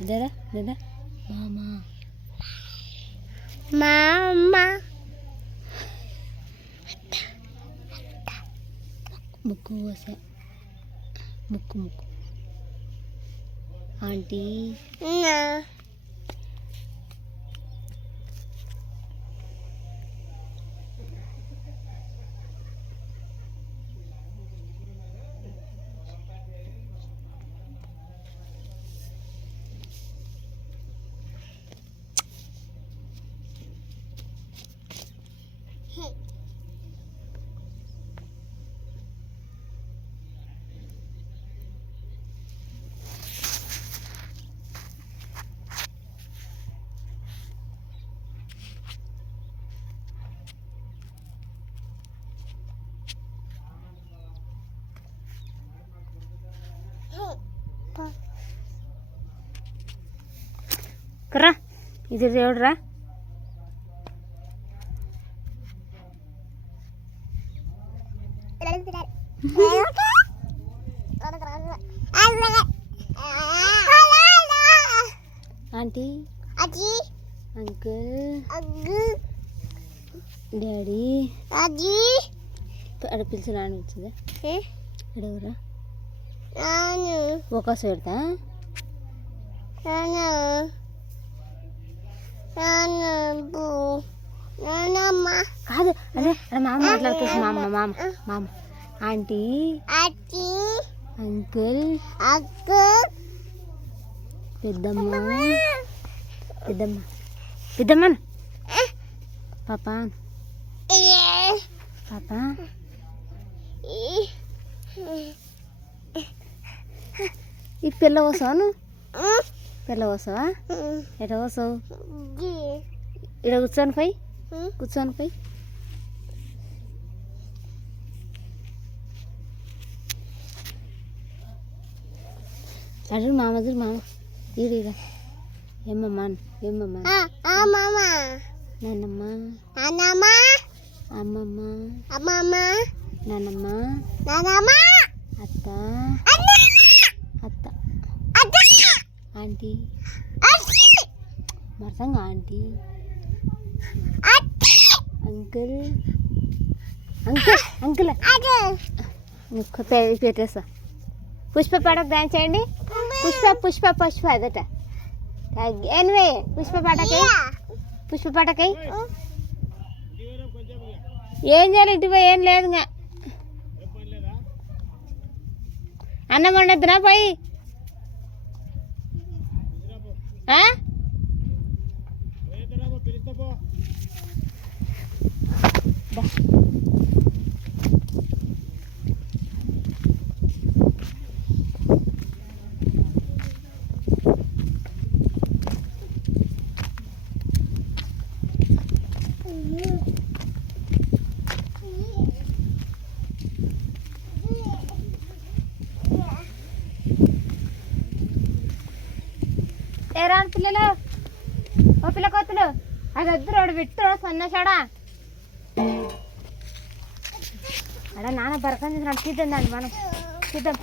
దాదా దాదా మామా మామా ముక్కు కోస ముక్కు ముక్కు ఆంటీ కర్రా ఇది దేవుడురా ఆంటీ అంకుల్ డాడీ అక్కడ పిలిచిన వచ్చిందా ఎడవరా ఒక పెడతా కాదు అదే మామ మాట్లాడుతుంది మామ మామ మామ ఆంటీ అంకుల్ పెద్దమ్మ పెద్దమ్మ పెద్దమ్మ పాప పాప ఈ పిల్ల వస్తావా పిల్ల వస్తావా ఎట్లా వస్తావు ఇక్కడ కూర్చొని పోయి కూర్చొని పోయి అడుగు మామ ఈడ ఏమమ్మా ఏమమ్మా నాన్నమ్మ అమ్మమ్మ నాన్నమ్మ అత్త ఆంటీ మరసంగా ఆంటీ అంకుల్ అంకుల్ అంకుల్ పెట్టేస్తా పుష్ప పాటకు డాన్స్ చేయండి పుష్ప అదట ఎనివే పుష్ప పాటకై ఏం చేయాలి ఇటు పోయి ఏం లేదు ఇంకా అన్నం వండద్దునా పోయి ఏరా పిల్లలు ఓ పిల్ల కొత్తలు అది వద్దు రోడ్డు పెట్టు సన్నసాడా అక్కడ నాన్న బరకం చేసినట్టు చూద్దాం దాన్ని మనం చూద్దాం.